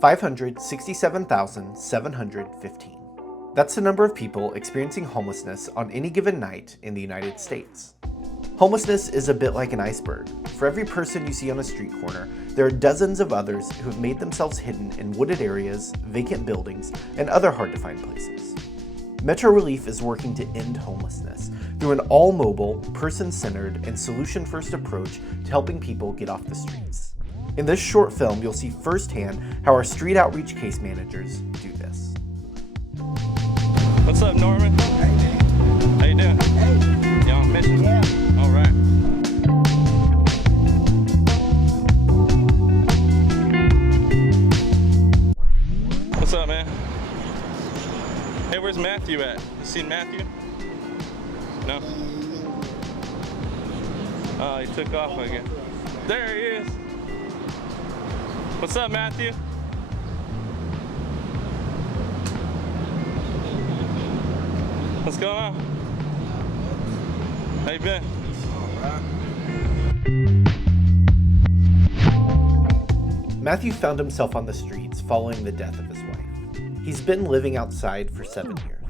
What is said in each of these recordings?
567,715. That's the number of people experiencing homelessness on any given night in the United States. Homelessness is a bit like an iceberg. For every person you see on a street corner, there are dozens of others who have made themselves hidden in wooded areas, vacant buildings, and other hard-to-find places. Metro Relief is working to end homelessness through an all-mobile, person-centered, and solution-first approach to helping people get off the streets. In this short film, you'll see firsthand how our street outreach case managers do this. What's up, Norman? Hey, man. How you doing? Hey. You on mission? Yeah. All right. What's up, man? Hey, where's Matthew at? You seen Matthew? No? Oh, he took off again. There he is. What's up, Matthew? What's going on? How you been? Matthew found himself on the streets following the death of his wife. He's been living outside for 7 years.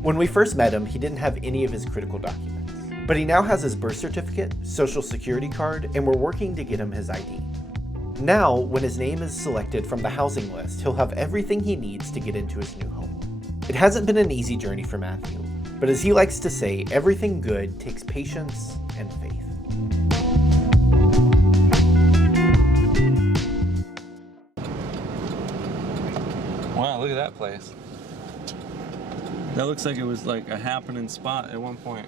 When we first met him, he didn't have any of his critical documents, but he now has his birth certificate, social security card, and we're working to get him his ID. Now, when his name is selected from the housing list, he'll have everything he needs to get into his new home. It hasn't been an easy journey for Matthew, but as he likes to say, everything good takes patience and faith. Wow, look at that place. That looks like it was like a happening spot at one point.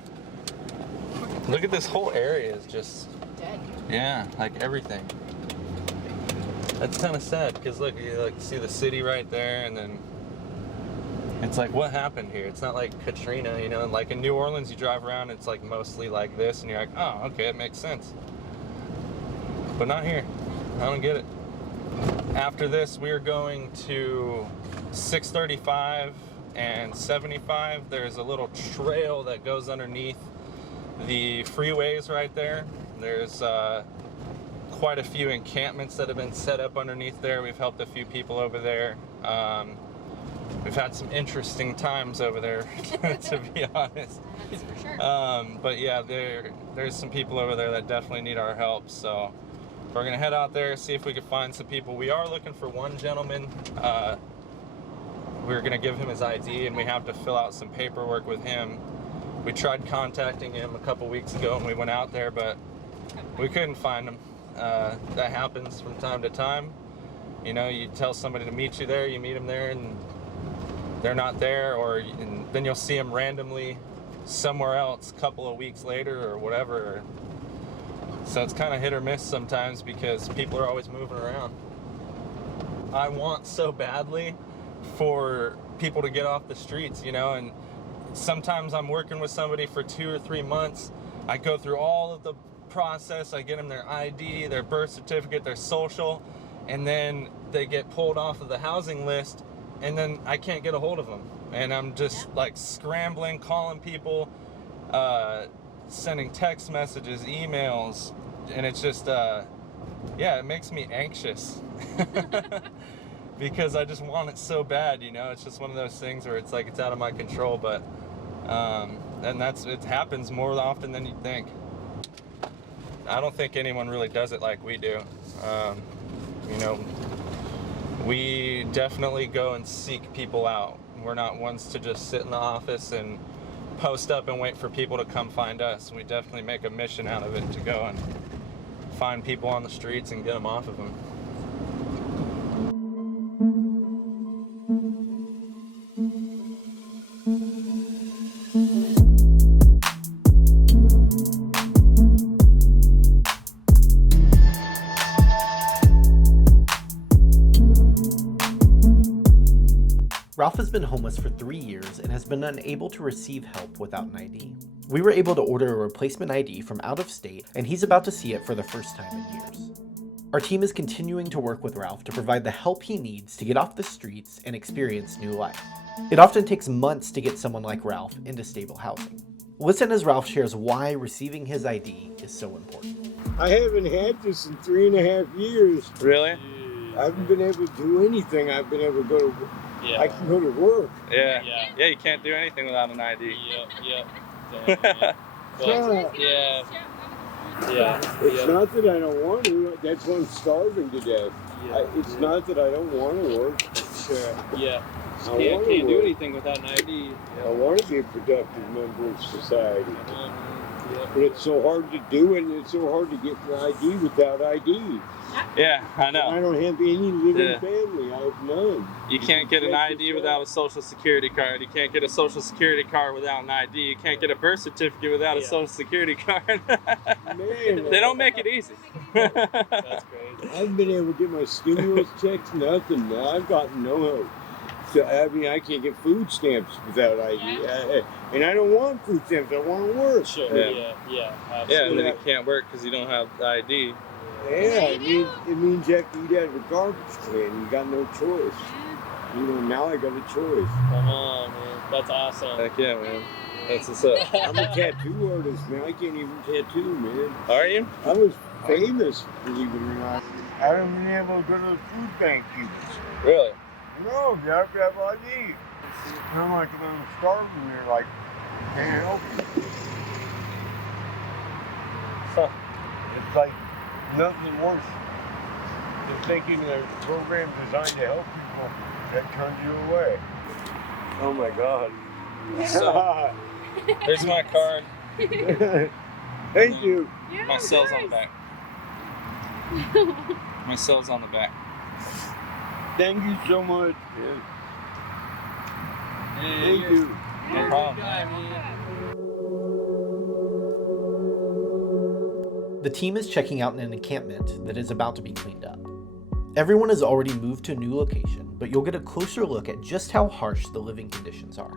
Look at this whole area is just dead. Yeah, like everything. That's kind of sad because look, you like see the city right there, and then it's like, what happened here? It's not like Katrina, you know. Like in New Orleans, you drive around, it's like mostly like this, and you're like, oh, okay, it makes sense. But not here. I don't get it. After this, we're going to 635 and 75. There's a little trail that goes underneath the freeways right there. There's quite a few encampments that have been set up underneath there. We've helped a few people over there. We've had some interesting times over there, to be honest. That's for sure. But yeah, there's some people over there that definitely need our help. So we're gonna head out there, see if we can find some people. We are looking for one gentleman. We're gonna give him his ID, and we have to fill out some paperwork with him. We tried contacting him a couple weeks ago, and we went out there, but we couldn't find him. That happens from time to time. You know, you tell somebody to meet you there, you meet them there, and they're not there, and then you'll see them randomly somewhere else a couple of weeks later or whatever. So it's kind of hit or miss sometimes because people are always moving around. I want so badly for people to get off the streets, you know, and sometimes I'm working with somebody for 2 or 3 months. I go through all of the process. I get them their ID, their birth certificate, their social, and then they get pulled off of the housing list, and then I can't get a hold of them. And I'm just like scrambling, calling people, sending text messages, emails, and it's just, yeah, it makes me anxious because I just want it so bad, you know. It's just one of those things where it's like it's out of my control, but and it happens more often than you think. I don't think anyone really does it like we do. You know, we definitely go and seek people out. We're not ones to just sit in the office and post up and wait for people to come find us. We definitely make a mission out of it to go and find people on the streets and get them off of them. Ralph has been homeless for 3 years and has been unable to receive help without an ID. We were able to order a replacement ID from out of state, and he's about to see it for the first time in years. Our team is continuing to work with Ralph to provide the help he needs to get off the streets and experience new life. It often takes months to get someone like Ralph into stable housing. Listen as Ralph shares why receiving his ID is so important. I haven't had this in 3.5 years. Really? I haven't been able to do anything. I've been able to go to. Yeah. I can go to work. Yeah. Yeah. Yeah, you can't do anything without an ID. Yep. Damn, man. Well, yeah. It's not that I don't want to. That's why I'm starving to death. It's not that I don't want to work. Sure. Yeah. I Can't want to do work. anything without an ID. I want to be a productive member of society. Yep. But it's so hard to do it, and it's so hard to get an ID without ID. Yeah, I I know. don't have any living Yeah. family. I have none. You can't get an ID without a social security card. You can't get a social security card without an ID. You can't get a birth certificate without a social security card. Man, They don't make it easy. That's crazy. I haven't been able to get my stimulus checks, nothing. I've gotten no help. So, I mean, I can't get food stamps without ID. And I don't want food stamps. I want to work. Sure. Yeah. Yeah. Yeah, and Absolutely. then you can't work because you don't have the ID. Yeah, it means you have to eat out of a garbage can. You got no choice. You know, now I got a choice. Come on, man. That's awesome. Heck yeah, man. That's what's up. I'm a tattoo artist, man. I can't even tattoo, man. Are you? I was famous, believe it or not. I haven't been able to go to the food bank even. Really? No, you have to have ID. I'm like a little starving there, like, can't help you. It's like nothing worse than thinking a program designed to help people that turns you away. Oh my God. So, here's my card. Thank you. My cell's on the back. My cell's on the back. Thank you so much. Yeah. Thank you. No problem. The team is checking out an encampment that is about to be cleaned up. Everyone has already moved to a new location, but you'll get a closer look at just how harsh the living conditions are.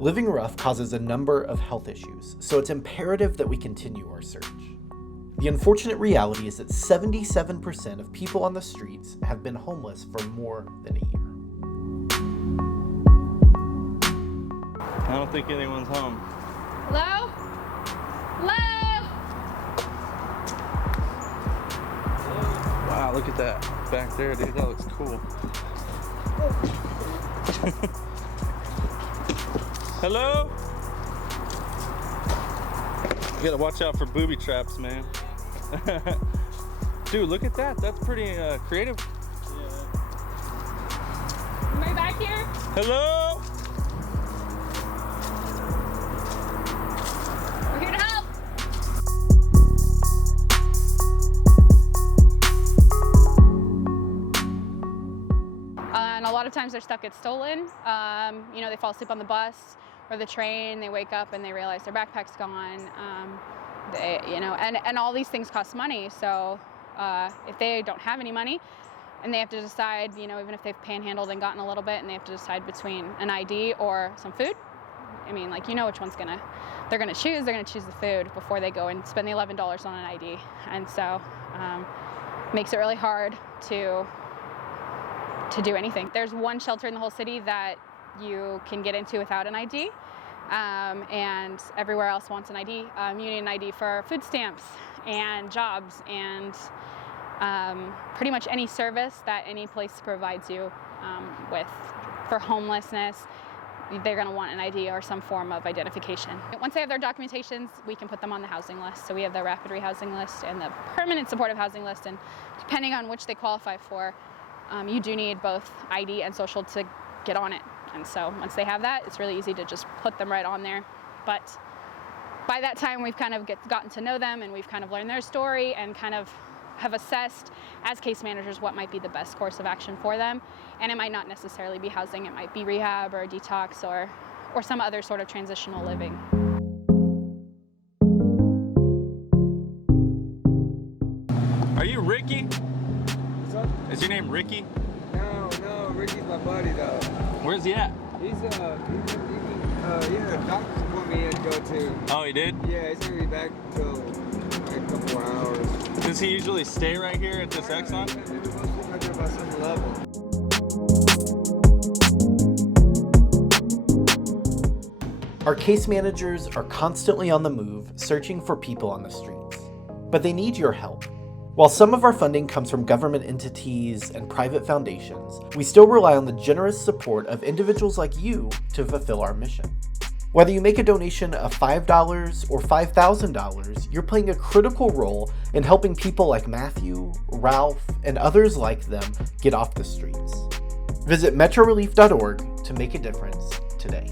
Living rough causes a number of health issues, so it's imperative that we continue our search. The unfortunate reality is that 77% of people on the streets have been homeless for more than a year. I don't think anyone's home. Hello? Hello? Wow, look at that back there, dude. That looks cool. Hello? You gotta watch out for booby traps, man. Dude, look at that. That's pretty creative. Am I back here? Hello? We're here to help. And a lot of times their stuff gets stolen. You know, they fall asleep on the bus or the train. They wake up and they realize their backpack's gone. And all these things cost money. So if they don't have any money and they have to decide, you know, even if they've panhandled and gotten a little bit and they have to decide between an ID or some food, I mean, like, you know which one's they're gonna choose the food before they go and spend the $11 on an ID. And so makes it really hard to do anything. There's one shelter in the whole city that you can get into without an ID. And everywhere else wants an ID. You need an ID for food stamps and jobs and pretty much any service that any place provides you with. For homelessness, they're going to want an ID or some form of identification. Once they have their documentations, we can put them on the housing list. So we have the rapid rehousing list and the permanent supportive housing list, and depending on which they qualify for, you do need both ID and social to get on it. And so once they have that, it's really easy to just put them right on there. But by that time, we've kind of gotten to know them, and we've kind of learned their story and kind of have assessed as case managers what might be the best course of action for them. And it might not necessarily be housing, it might be rehab or detox or some other sort of transitional living. Are you Ricky? What's up? Is your name Ricky? No, Ricky's my buddy though. Where's he at? He's doctor's appointment to go to. Oh, he did? Yeah, he's gonna be back till like a couple more hours. Does he usually stay right here at this Exxon? Maybe we'll see right there by 7-Eleven. Our case managers are constantly on the move, searching for people on the streets. But they need your help. While some of our funding comes from government entities and private foundations, we still rely on the generous support of individuals like you to fulfill our mission. Whether you make a donation of $5 or $5,000, you're playing a critical role in helping people like Matthew, Ralph, and others like them get off the streets. Visit metrorelief.org to make a difference today.